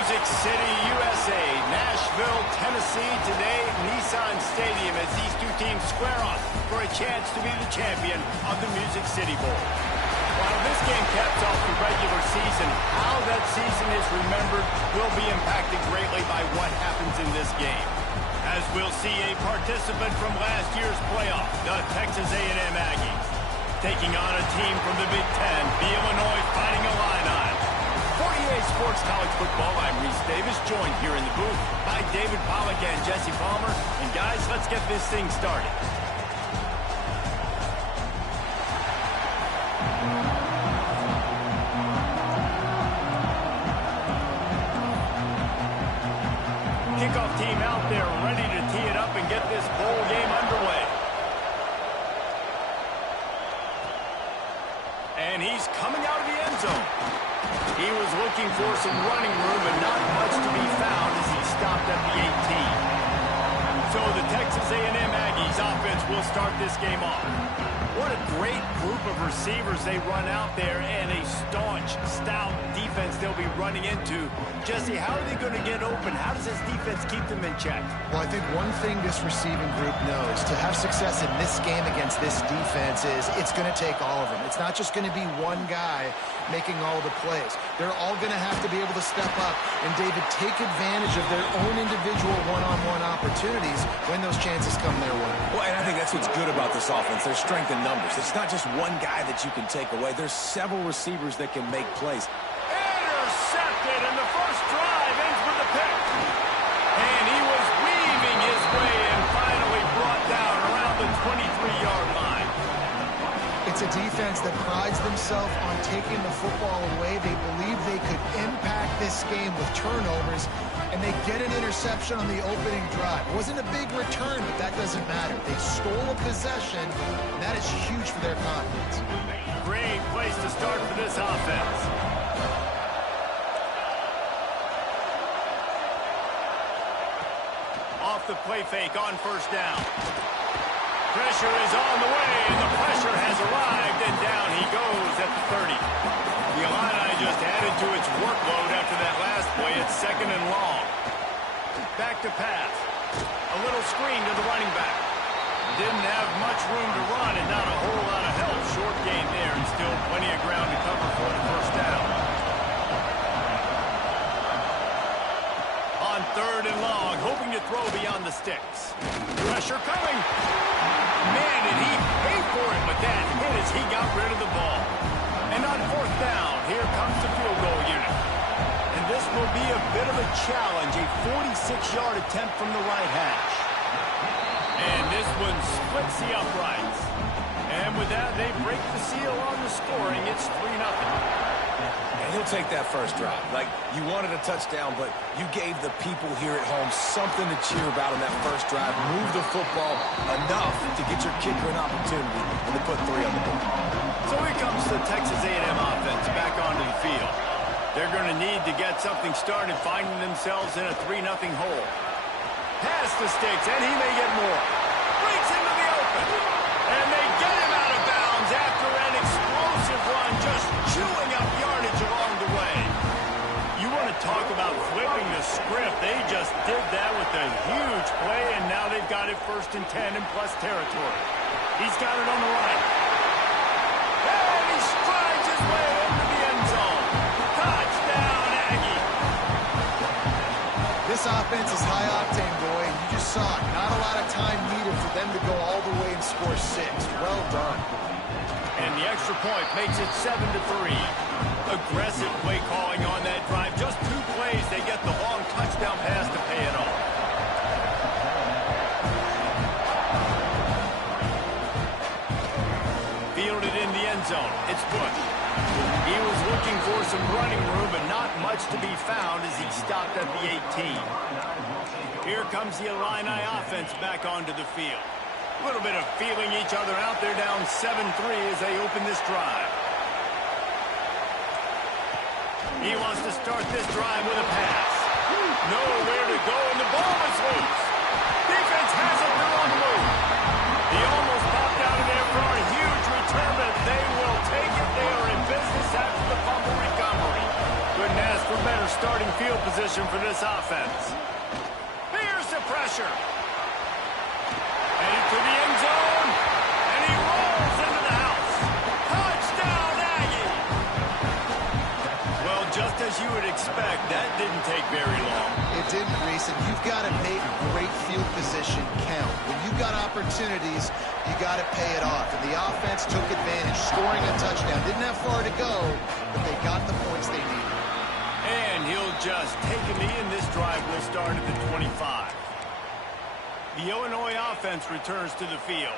Music City, USA, Nashville, Tennessee, today Nissan Stadium as these two teams square off for a chance to be the champion of the Music City Bowl. While this game caps off the regular season, how that season is remembered will be impacted greatly by what happens in this game. As we'll see a participant from last year's playoff, the Texas A&M Aggies, taking on a team from the Big Ten, the Illinois Fighting Illini. 48 Sports College Football, I'm Reese Davis, joined here in the booth by David Pollack and Jesse Palmer. And guys, let's get this thing started. Kickoff team out there ready to tee it up and get this bowl game underway. And he's coming out of the end zone. He was looking for some running room, but not much to be found as he stopped at the 18. So the Texas A&M Aggies offense will start this game off. What a great group of receivers they run out there, and a staunch, stout defense they'll be running into. Jesse, how are they going to get open? How does this defense keep them in check? Well, I think one thing this receiving group knows, to have success in this game against this defense, is it's going to take all of them. It's not just going to be one guy making all of the plays. They're all going to have to be able to step up and, David, take advantage of their own individual one-on-one opportunities when those chances come their way. Well, and I think that's what's good about this offense, their strength in numbers. It's not just one guy that you can take away. There's several receivers that can make plays. Intercepted, and the first drive ends with a pick. And he was weaving his way and finally brought down around the 23-yard line. It's a defense that prides themselves on taking the football away. They believe they could impact this game with turnovers, and they get an interception on the opening drive. It wasn't a big return, but that doesn't matter. They stole a possession, and that is huge for their confidence. Great place to start for this offense. Off the play fake on first down. Pressure is on the way, and the pressure has arrived, and down he goes at the 30. The Illini just added to its workload after that last play. It's second and long. Back to pass. A little screen to the running back. Didn't have much room to run and not a whole lot of help. Short gain there and still plenty of ground to cover for the first down. On third and long, hoping to throw beyond the sticks. Pressure coming. Man, did he pay for it with that hit as he got rid of the ball. And on fourth down, here comes the field goal unit. And this will be a bit of a challenge, a 46-yard attempt from the right hash. And this one splits the uprights. And with that, they break the seal on the scoring. It's 3-0. And he'll take that first drive. Like, you wanted a touchdown, but you gave the people here at home something to cheer about in that first drive. Move the football enough to get your kicker an opportunity and to put 3 on the board. So here comes the Texas A&M offense back onto the field. They're going to need to get something started, finding themselves in a 3-0 hole. Pass the sticks, and he may get more. Breaks into the open. And they get him out of bounds after an explosive run, just chewing up yardage along the way. You want to talk about flipping the script. They just did that with a huge play, and now they've got it 1st and 10 in plus territory. He's got it on the right. And he strides his way into the end zone. Touchdown, Aggie. This offense is high octane, boy. You just saw it. Not a lot of time needed for them to go all the way and score 6. Well done. And the extra point makes it 7-3. Aggressive play calling on that drive. Just 2 plays, they get the long touchdown pass to pay it off. Fielded in the end zone. It's Bush. He was looking for some running room, but not much to be found as he stopped at the 18. Here comes the Illini offense back onto the field. A little bit of feeling each other out. They're down 7-3 as they open this drive. He wants to start this drive with a pass. Nowhere to go, and the ball is loose. Defense has it, they're on the move. He almost popped out of there for a huge return, but they will take it. They are in business after the fumble recovery. Couldn't ask for better starting field position for this offense. Here's the pressure. Headed to the end zone, and he rolls into the house. Touchdown, Aggie! Well, just as you would expect, that didn't take very long. It didn't, Reese, and you've got to make great field position count. When you've got opportunities, you got to pay it off. And the offense took advantage, scoring a touchdown. Didn't have far to go, but they got the points they needed. And he'll just take a knee, and this drive will start at the 25. The Illinois offense returns to the field.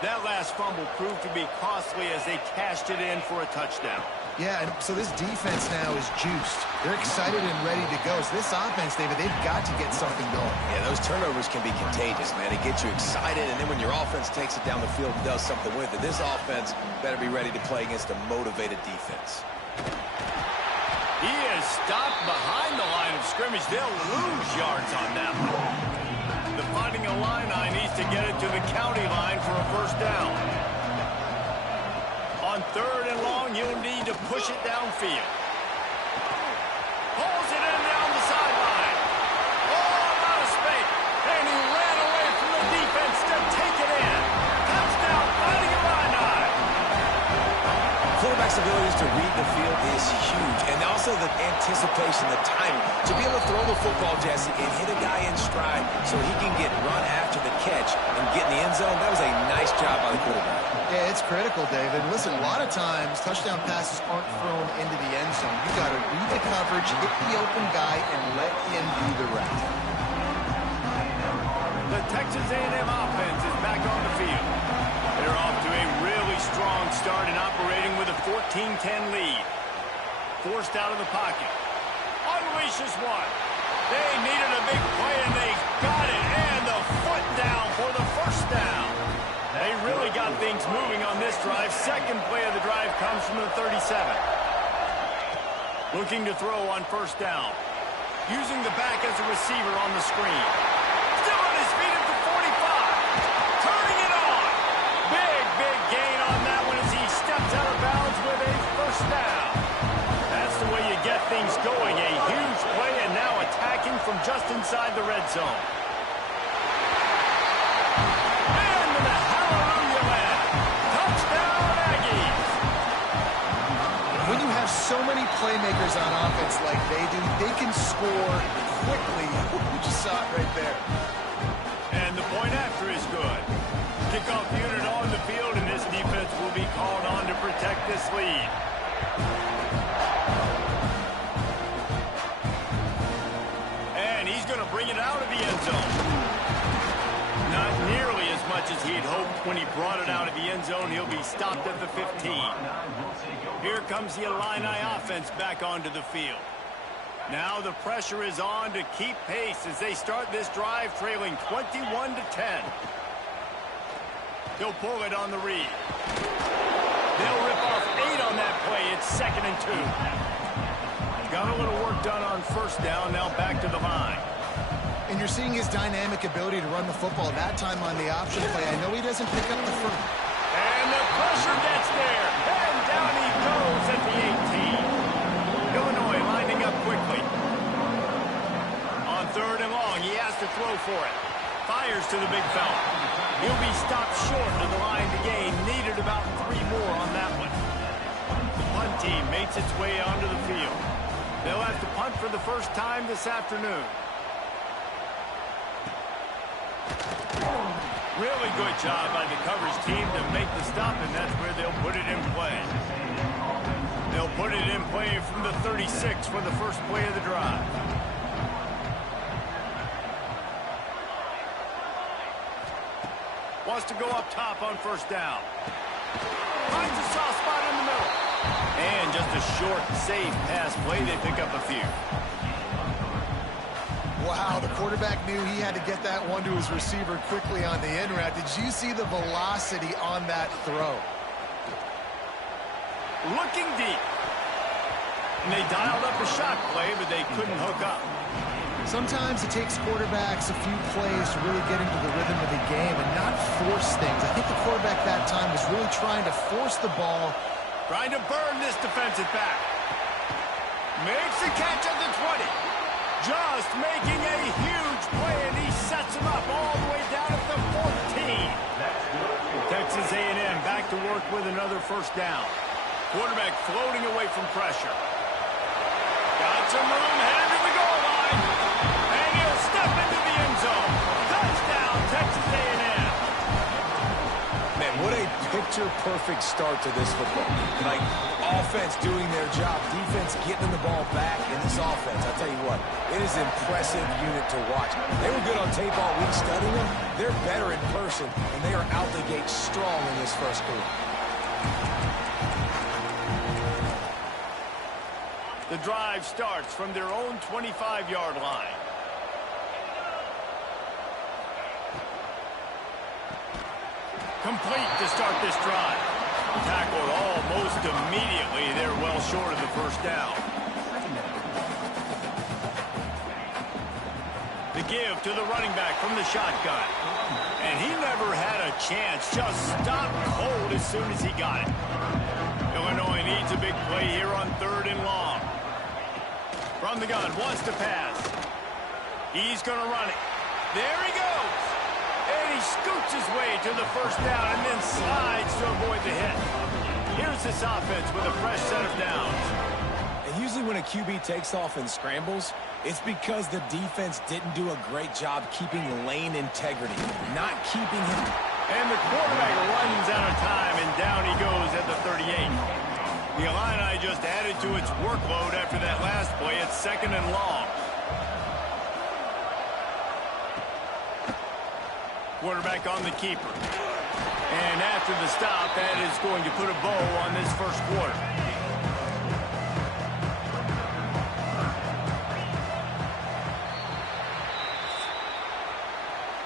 That last fumble proved to be costly as they cashed it in for a touchdown. Yeah, and so this defense now is juiced. They're excited and ready to go. So this offense, David, they've got to get something going. Yeah, those turnovers can be contagious, man. It gets you excited, and then when your offense takes it down the field and does something with it, this offense better be ready to play against a motivated defense. He is stopped behind the line of scrimmage. They'll lose yards on that one. The Fighting Illini needs to get it to the county line for a first down. On 3rd and long, you'll need to push it downfield. Pulls it in down the sideline. Oh, out of space. And he ran away from the defense to take it in. Touchdown, Fighting Illini. Quarterback's abilities to read the field is huge, and also the anticipation, the timing. To be able to throw the football, Jesse, and hit a guy in stride so he can get run after the catch and get in the end zone, that was a nice job by the quarterback. Yeah, it's critical, David. Listen, a lot of times, touchdown passes aren't thrown into the end zone. You got to read the coverage, hit the open guy, and let him do the rest. The Texas A&M offense is back on the field. They're off to a really strong start and operating with a 14-10 lead. Forced out of the pocket. Unleashes one. They needed a big play, and they got it. And the foot down for the first down. They really got things moving on this drive. Second play of the drive comes from the 37. Looking to throw on first down. Using the back as a receiver on the screen. Still on his feet at the 45. Turning it on. Big gain on that one as he steps out of bounds with a first down. That's the way you get things going. A huge play, and now attacking from just inside the red zone. When you have so many playmakers on offense like they do, they can score quickly. You just saw it right there. And the point after is good. Kickoff unit on the field, and this defense will be called on to protect this lead. And he's going to bring it out of the end zone. Not nearly as much as he'd hoped when he brought it out of the end zone. He'll be stopped at the 15. Here comes the Illini offense back onto the field. Now the pressure is on to keep pace as they start this drive trailing 21-10. He'll pull it on the read. They'll rip off 8 on that play. It's 2nd and 2. Got a little work done on first down. Now back to the line. And you're seeing his dynamic ability to run the football. That time on the option play, I know he doesn't pick up the first. And the pressure gets there. And down he goes at the 18. Illinois lining up quickly. On 3rd and long, he has to throw for it. Fires to the big fella. He'll be stopped short of the line to gain. Needed about 3 more on that one. The punt team makes its way onto the field. They'll have to punt for the first time this afternoon. Really good job by the coverage team to make the stop, and that's where they'll put it in play. They'll put it in play from the 36 for the first play of the drive. Wants to go up top on first down. Finds a soft spot in the middle. And just a short, safe pass play. They pick up a few. Wow, the quarterback knew he had to get that one to his receiver quickly on the end route. Did you see the velocity on that throw? Looking deep. And they dialed up a shot play, but they couldn't hook up. Sometimes it takes quarterbacks a few plays to really get into the rhythm of the game and not force things. I think the quarterback that time was really trying to force the ball. Trying to burn this defensive back. Makes the catch at the 20. Just making a huge play, and he sets him up all the way down at the 14. Texas A&M back to work with another first down. Quarterback floating away from pressure. Got some room, headed to the goal line. And he'll step into the end zone. Touchdown, Texas A&M. Man, what a picture-perfect start to this football. Like, offense doing their job, defense getting the ball back, in this offense, I'll tell you what, it is an impressive unit to watch. They were good on tape all week studying them. They're better in person, and they are out the gate strong in this first quarter. The drive starts from their own 25-yard line. Complete to start this drive. Tackled almost immediately. They're well short of the first down. The give to the running back from the shotgun. And he never had a chance. Just stopped cold as soon as he got it. Illinois needs a big play here on 3rd and long. From the gun, wants to pass. He's going to run it. There he goes. And he scoots his way to the first down and then slides to avoid the hit. Here's this offense with a fresh set of downs. And usually when a QB takes off and scrambles, it's because the defense didn't do a great job keeping lane integrity, not keeping him. And the quarterback runs out of time, and down he goes at the 38. The Illini just added to its workload after that last play. It's 2nd and long. Quarterback on the keeper. And after the stop, that is going to put a bow on this first quarter.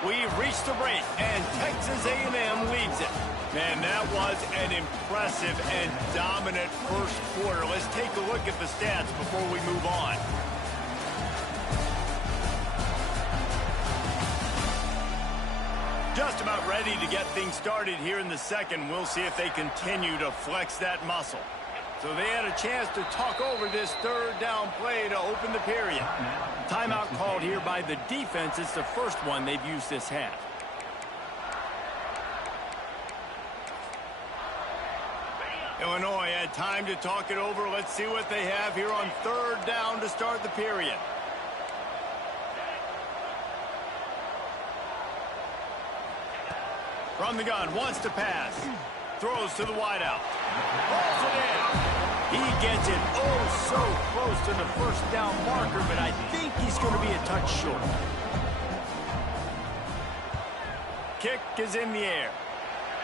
We've reached the break, and Texas A&M leads it. Man, that was an impressive and dominant first quarter. Let's take a look at the stats before we move on. Just about ready to get things started here in the second. We'll see if they continue to flex that muscle. So they had a chance to talk over this 3rd down play to open the period. Timeout called here by the defense. It's the first one they've used this half. Illinois had time to talk it over. Let's see what they have here on 3rd down to start the period. From the gun, wants to pass. Throws to the wideout. Pulls it in. He gets it so close to the first down marker, but I think he's going to be a touch short. Kick is in the air.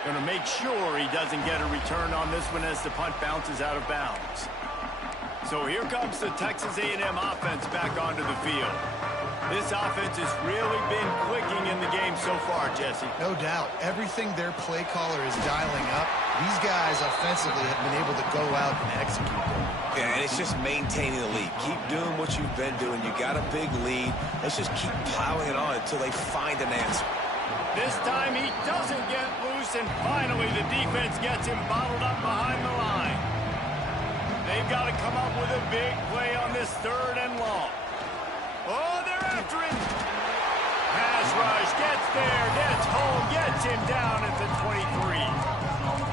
Going to make sure he doesn't get a return on this one as the punt bounces out of bounds. So here comes the Texas A&M offense back onto the field. This offense has really been clicking in the game so far, Jesse. No doubt. Everything their play caller is dialing up, these guys offensively have been able to go out and execute them. Yeah, and it's just maintaining the lead. Keep doing what you've been doing. You got a big lead. Let's just keep piling it on until they find an answer. This time he doesn't get loose, and finally the defense gets him bottled up behind the line. They've got to come up with a big play on this 3rd and long. Oh, they're after him. Pass rush, gets there, gets home, gets him down at the 23.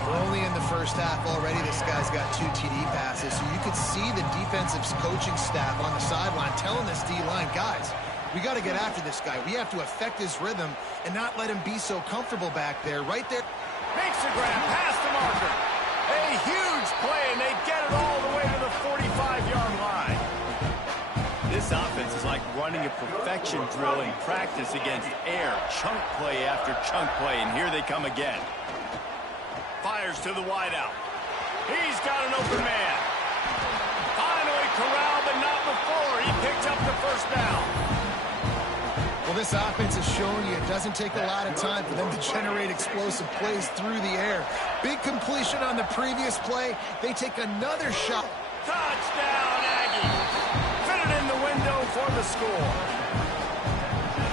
We're only in the first half already. This guy's got 2 TD passes, so you could see the defensive coaching staff on the sideline telling this D-line, guys, we got to get after this guy. We have to affect his rhythm and not let him be so comfortable back there. Right there. Makes the grab, past the marker. A huge play, and they get it all the way to the 45-yard line. This offense is like running a perfection drill in practice against air. Chunk play after chunk play, and here they come again. Fires to the wideout. He's got an open man. Finally corralled, but not before. He picks up the first down. Well, this offense is showing you it doesn't take a lot of time for them to generate explosive plays through the air. Big completion on the previous play. They take another shot. Touchdown, Aggie. Fit it in the window for the score.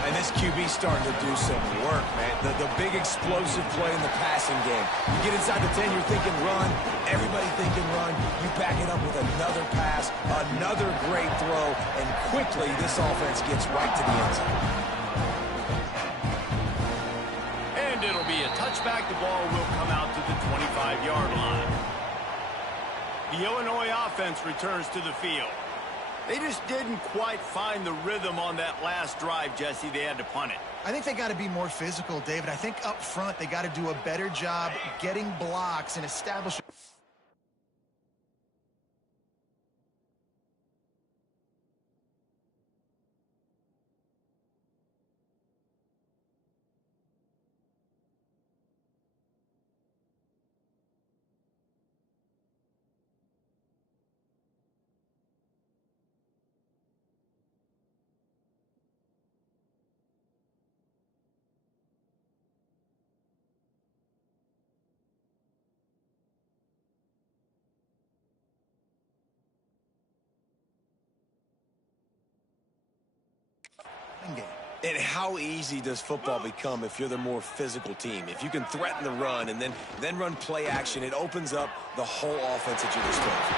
And this this QB starting to do some work, man. The big explosive play in the passing game. You get inside the 10, you're thinking run. Everybody thinking run. You back it up with another pass, another great throw, and quickly this offense gets right to the end zone. And it'll be a touchback. The ball will come out to the 25-yard line. The Illinois offense returns to the field. They just didn't quite find the rhythm on that last drive, Jesse. They had to punt it. I think they got to be more physical, David. I think up front they got to do a better job getting blocks and establishing. Game. And how easy does football become if you're the more physical team? If you can threaten the run and then run play action, it opens up the whole offense at your disposal.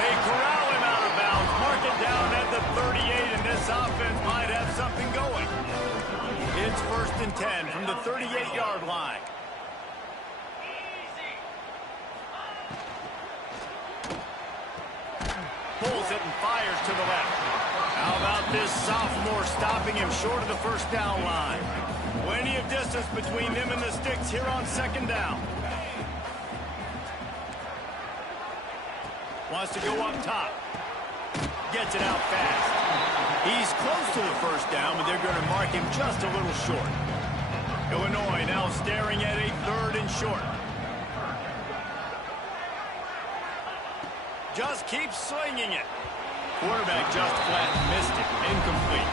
They corral him out of bounds, mark it down at the 38, and this offense might have something going. It's 1st and 10 from the 38-yard line. Pulls it and fires to the left. How about this sophomore stopping him short of the first down line? Plenty of distance between them and the sticks here on 2nd down. Wants to go up top. Gets it out fast. He's close to the first down, but they're going to mark him just a little short. Illinois now staring at a 3rd and short. Just keeps swinging it. Quarterback just flat missed it. Incomplete.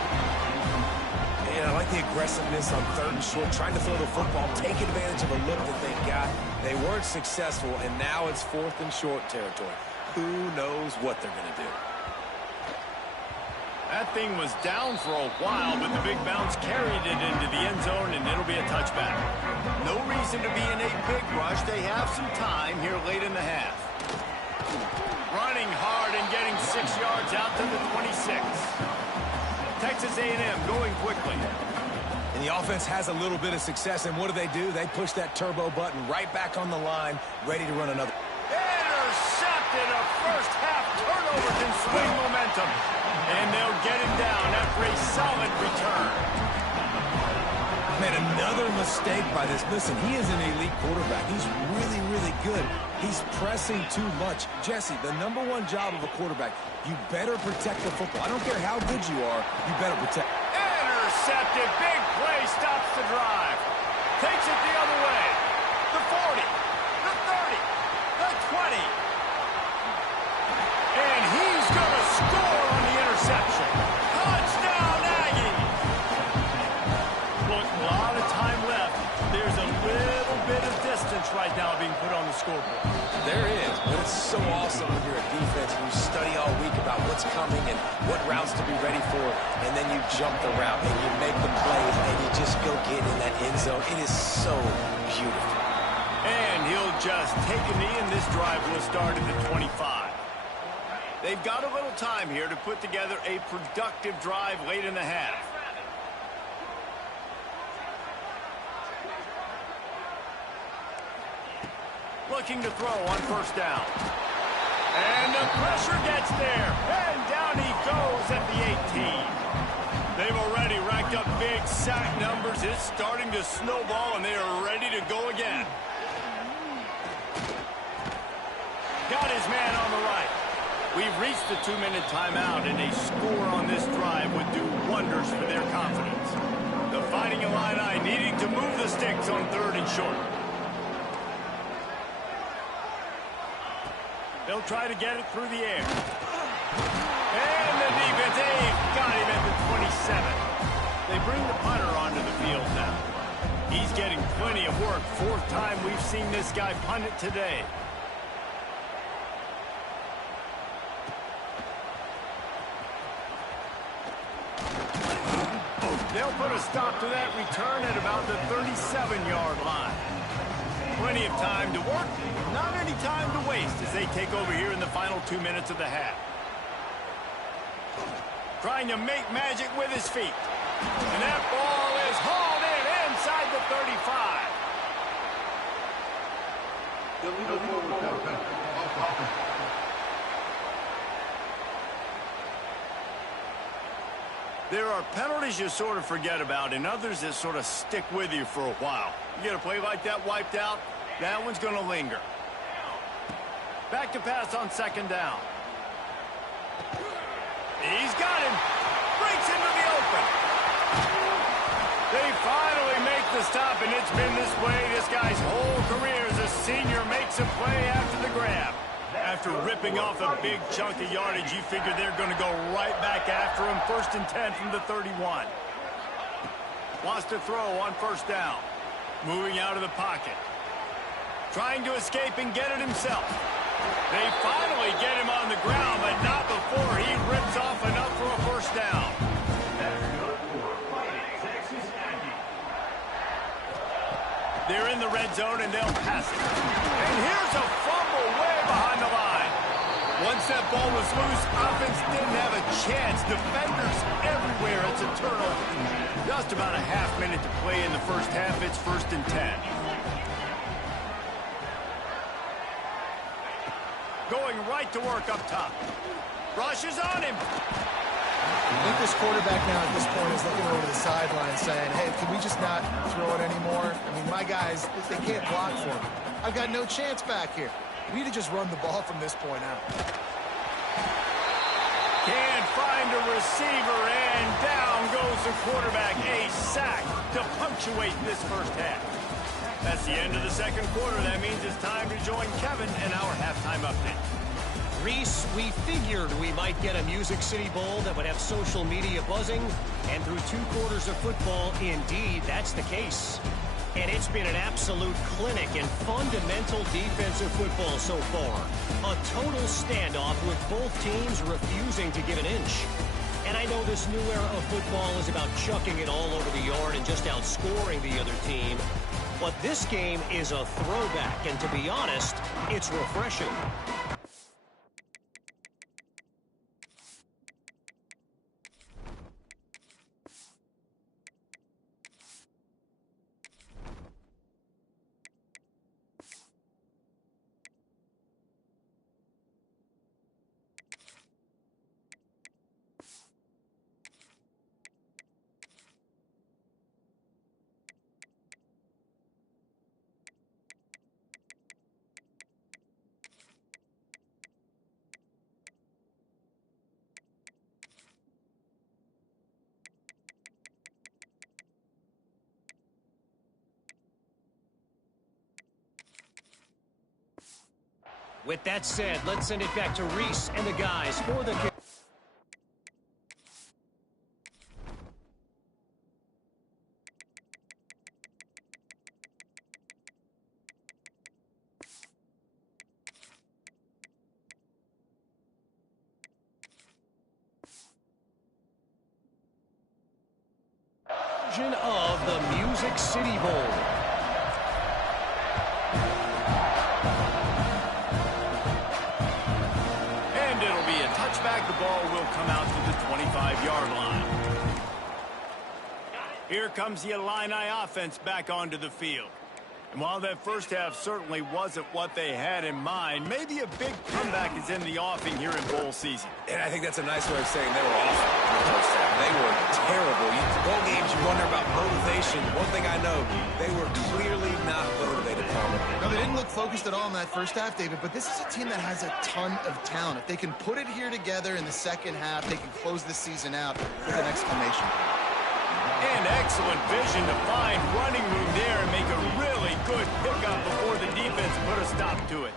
And I like the aggressiveness on 3rd and short, trying to throw the football, take advantage of a look that they got. They weren't successful, and now it's 4th and short territory. Who knows what they're going to do? That thing was down for a while, but the big bounce carried it into the end zone, and it'll be a touchback. No reason to be in a big rush. They have some time here late in the half. Running hard and getting 6 yards out to the 26. Texas A&M going quickly. And the offense has a little bit of success, and what do? They push that turbo button right back on the line, ready to run another. Intercepted. A first-half turnover can swing momentum. And they'll get him down after a solid return. Man, another mistake by this. Listen, he is an elite quarterback. He's really, really good. He's pressing too much. Jesse, the #1 job of a quarterback, you better protect the football. I don't care how good you are, you better protect. Intercepted. Big play stops the drive. Takes it the other way. The 40, the 30, the 20. And he's going to score on the interception. Touchdown, Aggie. Look, a lot of time left. There's a little bit of distance right now being put on the scoreboard. There is, but it's so awesome when you're a defense and you study all week about what's coming and what routes to be ready for, and then you jump the route and you make the plays and you just go get in that end zone. It is so beautiful. And he'll just take a knee, and this drive will start at the 25. They've got a little time here to put together a productive drive late in the half. Looking to throw on 1st down. And the pressure gets there. And down he goes at the 18. They've already racked up big sack numbers. It's starting to snowball, and they are ready to go again. Got his man on the right. We've reached the 2-minute timeout, and a score on this drive would do wonders for their confidence. The Fighting Illini needing to move the sticks on 3rd and short. They'll try to get it through the air. And the defense, they've got him at the 27. They bring the punter onto the field now. He's getting plenty of work. 4th time we've seen this guy punt it today. They'll put a stop to that return at about the 37-yard line. Plenty of time to work, not any time to waste as they take over here in the final 2 minutes of the half. Trying to make magic with his feet. And that ball is hauled in inside the 35. There are penalties you sort of forget about and others that sort of stick with you for a while. You get a play like that wiped out, that one's going to linger. Back to pass on second down. He's got him. Breaks into the open. They finally make the stop, and it's been this way this guy's whole career as a senior makes a play after the grab. After ripping off a big chunk of yardage, you figure they're going to go right back after him. 1st and 10 from the 31. Wants to throw on first down. Moving out of the pocket. Trying to escape and get it himself. They finally get him on the ground, but not before he rips off enough for a first down. They're in the red zone, and they'll pass it. And here's a fumble way behind the line. Once that ball was loose, offense didn't have a chance. Defenders everywhere. It's a turnover. Just about a half minute to play in the first half. It's 1st and 10. Going right to work up top. Rushes on him. I think this quarterback now at this point is looking over the sideline saying, hey, can we just not throw it anymore? I mean, my guys, they can't block for me. I've got no chance back here. We need to just run the ball from this point out. Can't find a receiver, and down goes the quarterback. A sack to punctuate this first half. That's the end of the second quarter. That means it's time to join Kevin in our halftime update. Reese, we figured we might get a Music City Bowl that would have social media buzzing, and through 2 quarters of football, indeed, that's the case. And it's been an absolute clinic in fundamental defensive football so far. A total standoff with both teams refusing to give an inch. And I know this new era of football is about chucking it all over the yard and just outscoring the other team. But this game is a throwback, and to be honest, it's refreshing. With that said, let's send it back to Reese and the guys for the kick. Version of the Music City Bowl. The ball will come out to the 25-yard line. Here comes the Illini offense back onto the field. And while that first half certainly wasn't what they had in mind, maybe a big comeback is in the offing here in bowl season. And I think that's a nice way of saying they were awful. They were terrible. Bowl games, you wonder about motivation. One thing I know, they were clearly not motivated, Palmer. No, they didn't look focused at all in that first half, David, but this is a team that has a ton of talent. If they can put it here together in the second half, they can close the season out with an exclamation. And excellent vision to find running room there and make a really good pickup before the defense put a stop to it.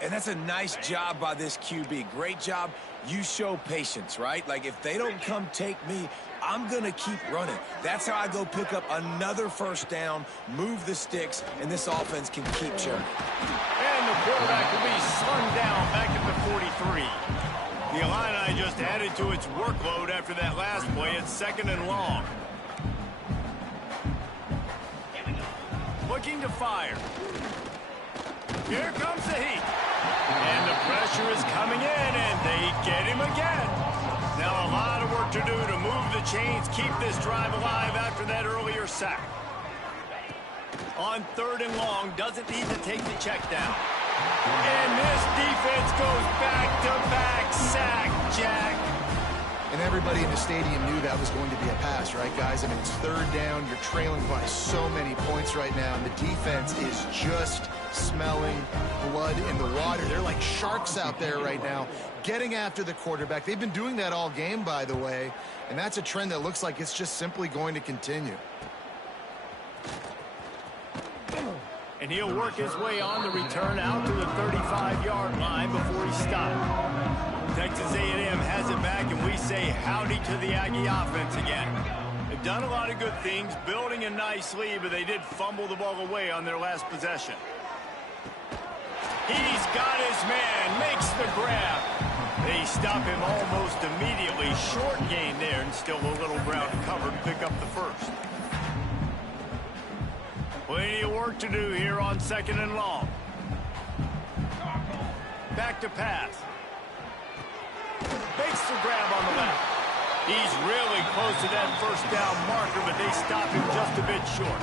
And that's a nice job by this QB. Great job. You show patience, right? Like, if they don't come take me, I'm going to keep running. That's how I go pick up another first down, move the sticks, and this offense can keep churning. And the quarterback will be slung down back at the 43. The Illini just added to its workload after that last play. It's 2nd and long. Looking to fire. Here comes the heat. And the pressure is coming in, and they get him again. Now a lot of work to do to move the chains, keep this drive alive after that earlier sack. On 3rd and long, doesn't need to take the check down. And this defense goes back-to-back sack, Jack. And everybody in the stadium knew that was going to be a pass, right, guys? I mean, it's 3rd down. You're trailing by so many points right now, and the defense is just smelling blood in the water. They're like sharks out there right now, getting after the quarterback. They've been doing that all game, by the way, and that's a trend that looks like it's just simply going to continue. And he'll work his way on the return out to the 35-yard line before he stops. Texas A&M has it back, and we say howdy to the Aggie offense again. They've done a lot of good things, building a nice lead, but they did fumble the ball away on their last possession. He's got his man, makes the grab. They stop him almost immediately. Short gain there, and still a little ground covered to pick up the first. Plenty of work to do here on 2nd and long. Back to pass. Makes the grab on the left. He's really close to that first down marker, but they stop him just a bit short.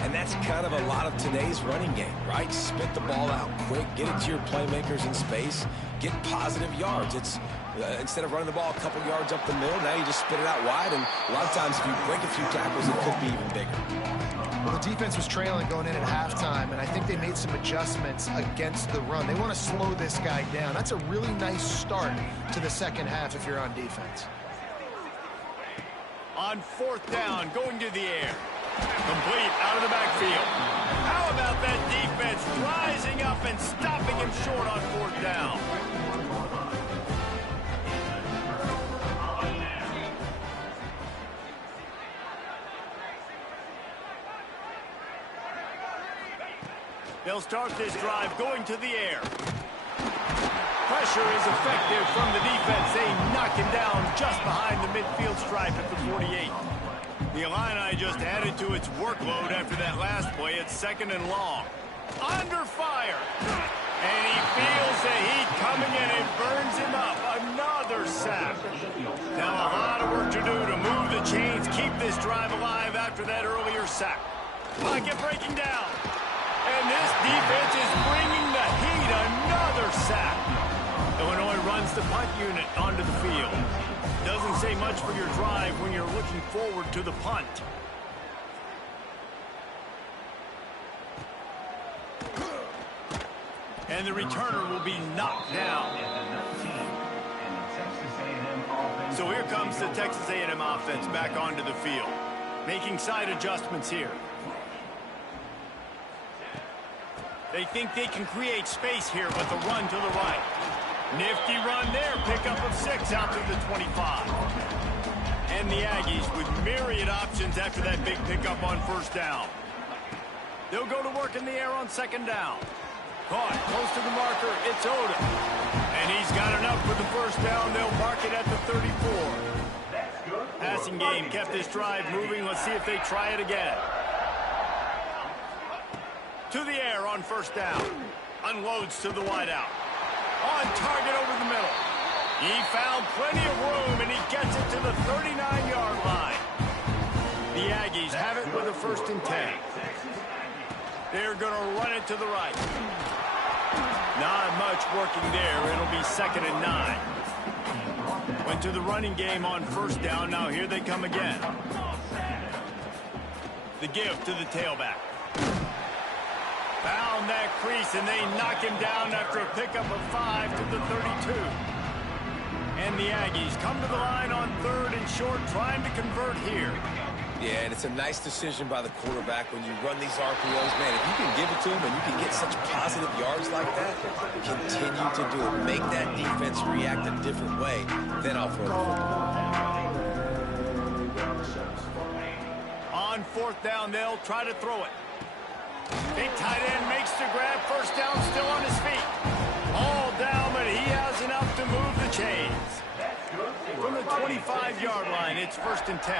And that's kind of a lot of today's running game, right? Spit the ball out quick, get it to your playmakers in space, get positive yards. It's instead of running the ball a couple yards up the middle, now you just spit it out wide, and a lot of times if you break a few tackles, it could be even bigger. Well, the defense was trailing going in at halftime, and I think they made some adjustments against the run. They want to slow this guy down. That's a really nice start to the second half if you're on defense. On 4th down, going to the air. Complete out of the backfield. How about that defense rising up and stopping him short on 4th down? They'll start this drive going to the air. Pressure is effective from the defense. They knock him down just behind the midfield stripe at the 48. The Illini just added to its workload after that last play. It's 2nd and long. Under fire. And he feels the heat coming in. It burns him up. Another sack. Now a lot of work to do to move the chains, keep this drive alive after that earlier sack. Pocket breaking down. And this defense is bringing the heat. Another sack. Illinois runs the punt unit onto the field. Doesn't say much for your drive when you're looking forward to the punt. And the returner will be knocked down. So here comes the Texas A&M offense back onto the field, making side adjustments here. They think they can create space here with a run to the right. Nifty run there, pickup of 6 out to the 25. And the Aggies with myriad options after that big pickup on 1st down. They'll go to work in the air on 2nd down. Caught close to the marker, it's Odom. And he's got enough for the 1st down. They'll mark it at the 34. Passing game kept this drive moving. Let's see if they try it again. To the air on 1st down. Unloads to the wideout. On target over the middle. He found plenty of room, and he gets it to the 39-yard line. The Aggies have it with a 1st and 10. They're going to run it to the right. Not much working there. It'll be 2nd and 9. Went to the running game on 1st down. Now here they come again. The give to the tailback. Found that crease, and they knock him down after a pickup of 5 to the 32. And the Aggies come to the line on 3rd and short, trying to convert here. Yeah, and it's a nice decision by the quarterback when you run these RPOs. Man, if you can give it to him and you can get such positive yards like that, continue to do it. Make that defense react a different way, then I'll throw the football. On 4th down, they'll try to throw it. Big tight end makes the grab. 1st down, still on his feet. All down, but he has enough to move the chains. From the 25-yard line, it's 1st and 10.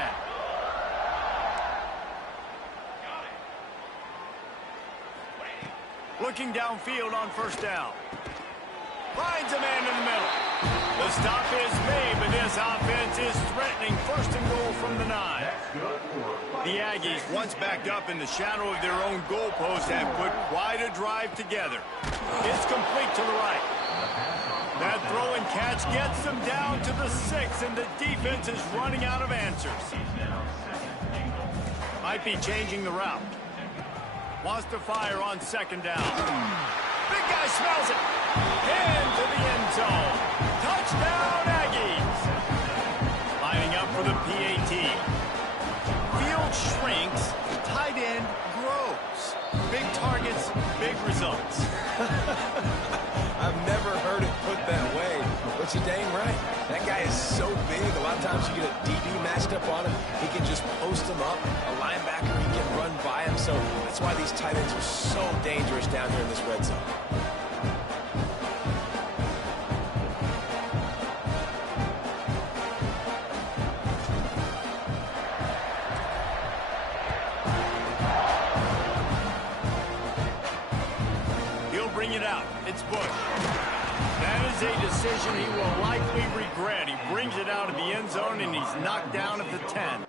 Looking downfield on 1st down. Finds a man in the middle. The stop is made, but this offense is threatening 1st and goal from the 9. The Aggies, once backed up in the shadow of their own goalpost, have put quite a drive together. It's complete to the right. That throw and catch gets them down to the 6, and the defense is running out of answers. Might be changing the route. Wants to fire on 2nd down. Big guy smells it. Into the end zone. Touchdown, Aggies. Lining up for the PAT. Field shrinks. Tight end grows. Big targets, big results. I've never heard it put that way, but you're dang right. That guy is so big, a lot of times you get a DB matched up on him. He can just post him up. A linebacker, he can run by him. So that's why these tight ends are so dangerous down here in this red zone. Bring it out. It's Bush. That is a decision he will likely regret. He brings it out of the end zone, and he's knocked down at the 10.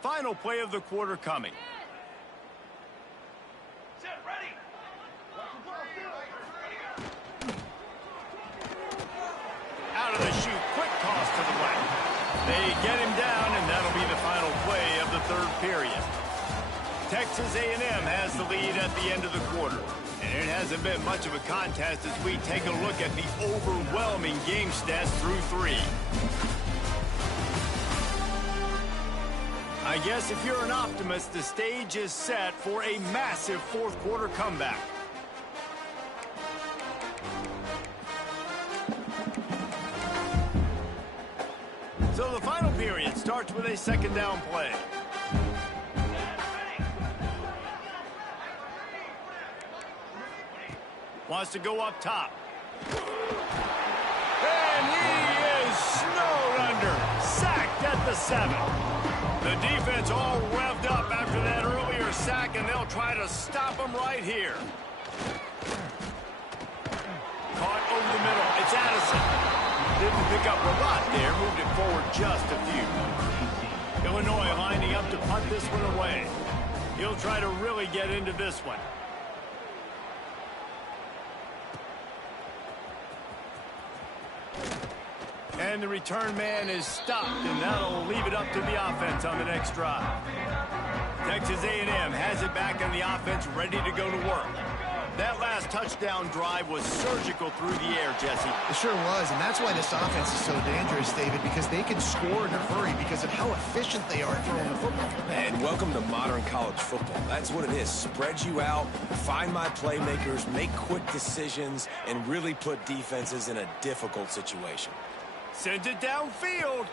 Final play of the quarter coming. Out of the chute, quick toss to the right. They get him down, and that'll be the final play of the 3rd period. Texas A&M has the lead at the end of the quarter. And it hasn't been much of a contest as we take a look at the overwhelming game stats through 3. I guess if you're an optimist, the stage is set for a massive 4th quarter comeback. So the final period starts with a 2nd down play. Wants to go up top. And he is snowed under. Sacked at the 7. The defense all revved up after that earlier sack, and they'll try to stop him right here. Caught over the middle. It's Addison. Didn't pick up a lot there. Moved it forward just a few. Illinois lining up to punt this one away. He'll try to really get into this one. And the return man is stopped, and that'll leave it up to the offense on the next drive. Texas A&M has it back on the offense, ready to go to work. That last touchdown drive was surgical through the air, Jesse. It sure was, and that's why this offense is so dangerous, David, because they can score in a hurry because of how efficient they are throwing the football. And welcome to modern college football. That's what it is. Spread you out, find my playmakers, make quick decisions, and really put defenses in a difficult situation. Sends it downfield.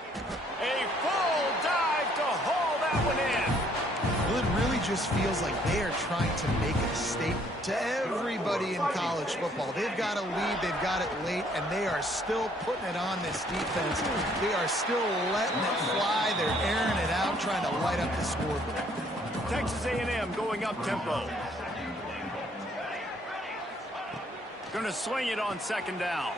A full dive to haul that one in. Well, it really just feels like they are trying to make a statement to everybody in college football. They've got a lead, they've got it late, and they are still putting it on this defense. They are still letting it fly. They're airing it out, trying to light up the scoreboard. Texas A&M going up tempo. Going to swing it on 2nd down.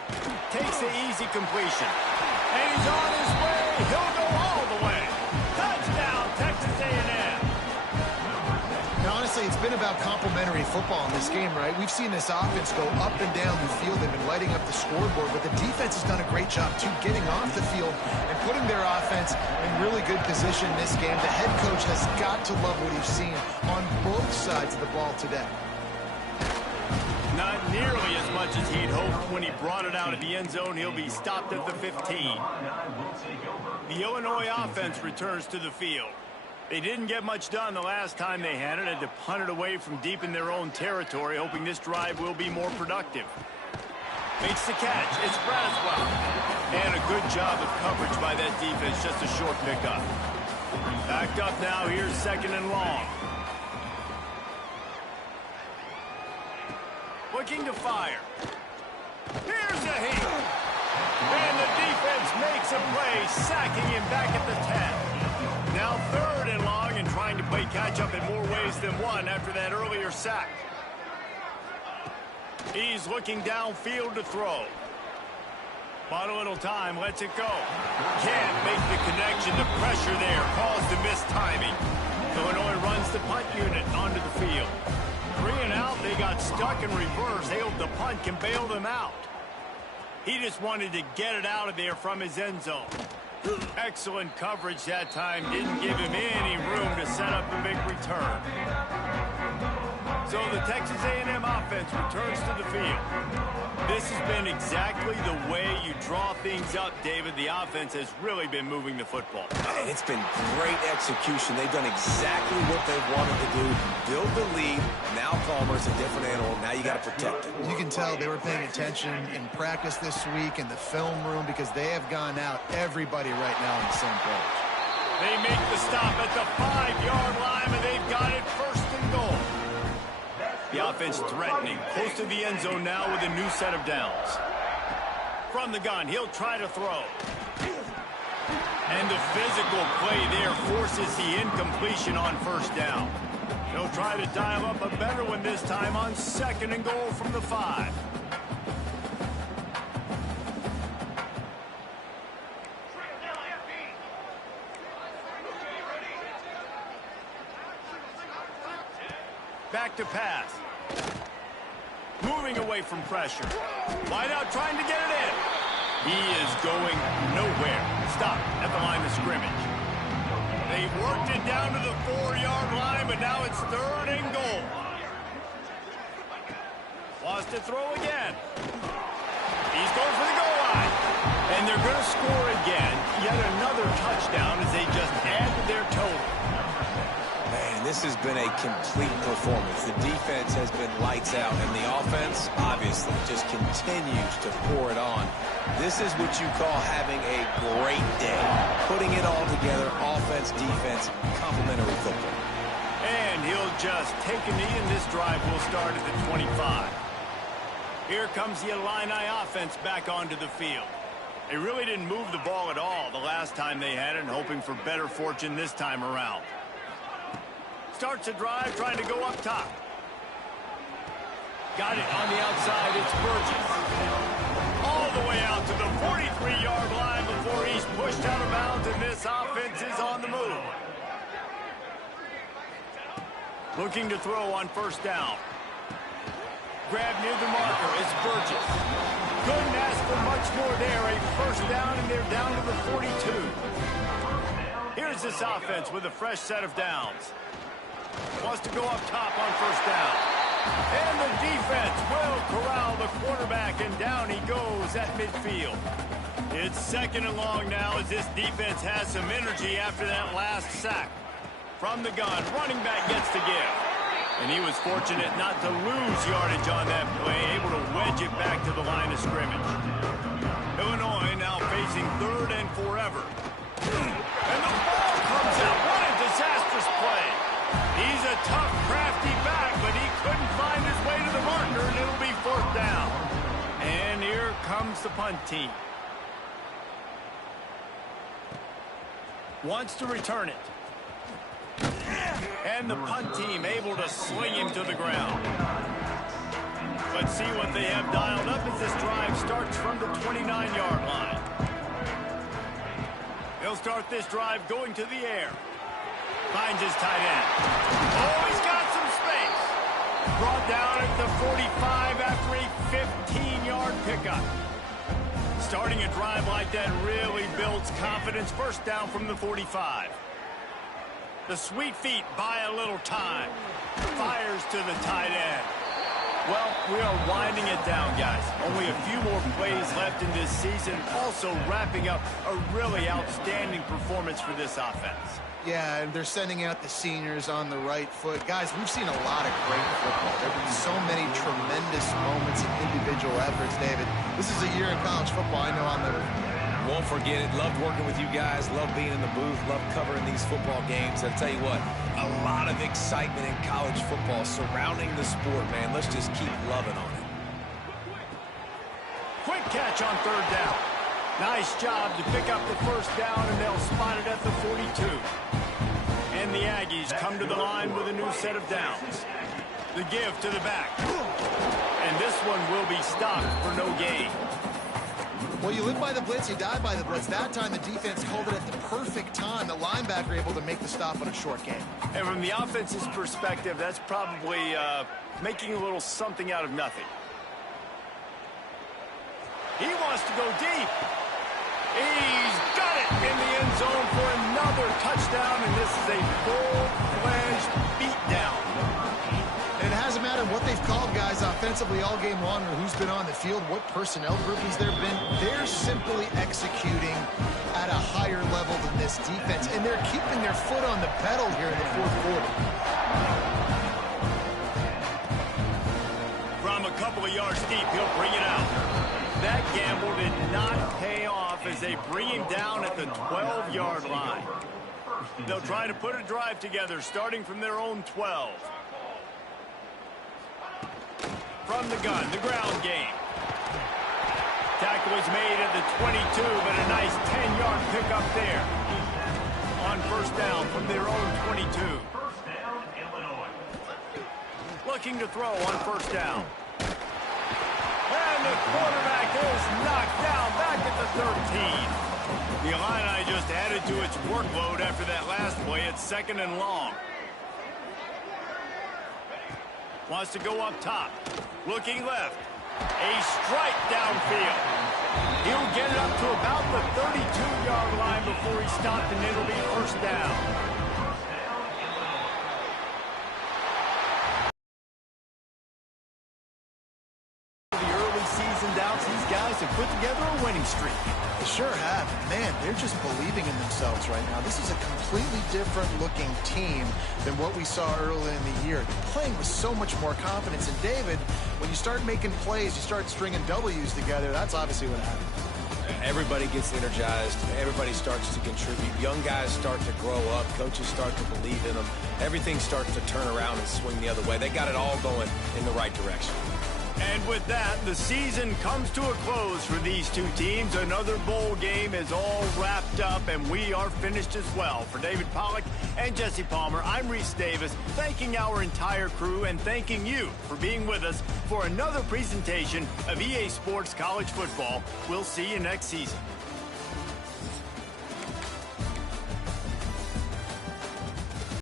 Takes the easy completion. And he's on his way. He'll go all the way. Touchdown, Texas A&M. Now, honestly, it's been about complementary football in this game, right? We've seen this offense go up and down the field. They've been lighting up the scoreboard, but the defense has done a great job, too, getting off the field and putting their offense in really good position in this game. The head coach has got to love what he's seen on both sides of the ball today. Not nearly as much as he'd hoped when he brought it out of the end zone. He'll be stopped at the 15. The Illinois offense returns to the field. They didn't get much done the last time they had it. Had to punt it away from deep in their own territory, hoping this drive will be more productive. Makes the catch. It's Braswell. And a good job of coverage by that defense. Just a short pickup. Backed up now. Here's 2nd and long. Looking to fire. Here's a hit. And the defense makes a play, sacking him back at the 10. Now 3rd and long and trying to play catch-up in more ways than one after that earlier sack. He's looking downfield to throw. Bought a little time, lets it go. Can't make the connection. The pressure there caused the missed timing. Illinois runs the punt unit onto the field. 3 and out, they got stuck in reverse. The punt can bail them out. He just wanted to get it out of there from his end zone. Excellent coverage that time. Didn't give him any room to set up a big return. So the Texas A&M offense returns to the field. This has been exactly the way you draw things up, David. The offense has really been moving the football. And it's been great execution. They've done exactly what they've wanted to do. Build the lead. Now Palmer's a different animal. Now you got to protect it. You can tell they were paying attention in practice this week in the film room because they have gone out everybody right now on the same page. They make the stop at the 5-yard line, and they've got it 1st and goal. The offense threatening, close to the end zone now with a new set of downs. From the gun, he'll try to throw. And the physical play there forces the incompletion on 1st down. He'll try to dial up a better one this time on 2nd and goal from the 5. Back to pass. Moving away from pressure. Wide out trying to get it in. He is going nowhere. Stop at the line of scrimmage. They worked it down to the 4-yard line, but now it's 3rd and goal. Wants to throw again. He's going for the goal line. And they're going to score again. Yet another touchdown as they just add to their total. Man, this has been a complete performance. The defense has been lights out, and the offense, obviously, just continues to pour it on. This is what you call having a great day. Putting it all together, offense, defense, complementary football. And he'll just take a knee, and this drive will start at the 25. Here comes the Illini offense back onto the field. They really didn't move the ball at all the last time they had it, hoping for better fortune this time around. Starts a drive, trying to go up top. Got it on the outside, it's Burgess. All the way out to the 43-yard line before he's pushed out of bounds, and this offense is on the move. Looking to throw on 1st down. Grab near the marker, it's Burgess. Couldn't ask for much more there, a 1st down, and they're down to the 42. Here's this offense with a fresh set of downs. Wants to go up top on 1st down. And the defense will corral the quarterback, and down he goes at midfield. It's 2nd and long now as this defense has some energy after that last sack. From the gun, running back gets to give. And he was fortunate not to lose yardage on that play, able to wedge it back to the line of scrimmage. Illinois now facing 3rd and forever. And the ball comes out. What a disastrous play. He's a tough, crafty back, but he couldn't find his way to the marker, and it'll be 4th down. And here comes the punt team. Wants to return it. And the punt team able to sling him to the ground. Let's see what they have dialed up as this drive starts from the 29-yard line. He'll start this drive going to the air. Finds his tight end. Oh, he's got some space. Brought down at the 45 after a 15-yard pickup. Starting a drive like that really builds confidence. 1st down from the 45. The sweet feet buy a little time. Fires to the tight end. Well, we are winding it down, guys. Only a few more plays left in this season. Also wrapping up a really outstanding performance for this offense. Yeah, and they're sending out the seniors on the right foot. Guys, we've seen a lot of great football. There have been so many tremendous moments and individual efforts, David. This is a year in college football I know I'll never forget. Won't forget it. Loved working with you guys. Loved being in the booth. Loved covering these football games. I'll tell you what, a lot of excitement in college football surrounding the sport, man. Let's just keep loving on it. Quick catch on third down. Nice job to pick up the first down, and they'll spot it at the 42. And the Aggies come to the line with a new set of downs. The give to the back. And this one will be stopped for no gain. Well, you live by the blitz, you die by the blitz. That time the defense called it at the perfect time. The linebacker able to make the stop on a short game. And from the offense's perspective, that's probably making a little something out of nothing. He wants to go deep. He's got it in the end zone for another touchdown, and this is a full-fledged beatdown. And it hasn't mattered what they've called, guys, offensively all game long, or who's been on the field, what personnel groupings there have been. They're simply executing at a higher level than this defense, and they're keeping their foot on the pedal here in the fourth quarter. From a couple of yards deep, he'll bring it out. That gamble did not pay off as they bring him down at the 12-yard line. They'll try to put a drive together, starting from their own 12. From the gun, the ground game. Tackle is made at the 22, but a nice 10-yard pickup there. On first down from their own 22. Looking to throw on first down. And the quarterback is knocked down back at the 13. The Illini just added to its workload after that last play. It's 2nd and long. Wants to go up top. Looking left. A strike downfield. He'll get it up to about the 32-yard line before he stopped, and it'll be first down. These guys have put together a winning streak. They sure have. Man, they're just believing in themselves right now. This is a completely different looking team than what we saw early in the year. They're playing with so much more confidence. And David, when you start making plays, you start stringing W's together, that's obviously what happens. Everybody gets energized. Everybody starts to contribute. Young guys start to grow up. Coaches start to believe in them. Everything starts to turn around and swing the other way. They got it all going in the right direction. And with that, the season comes to a close for these two teams. Another bowl game is all wrapped up, and we are finished as well. For David Pollack and Jesse Palmer, I'm Reese Davis, thanking our entire crew and thanking you for being with us for another presentation of EA Sports College Football. We'll see you next season.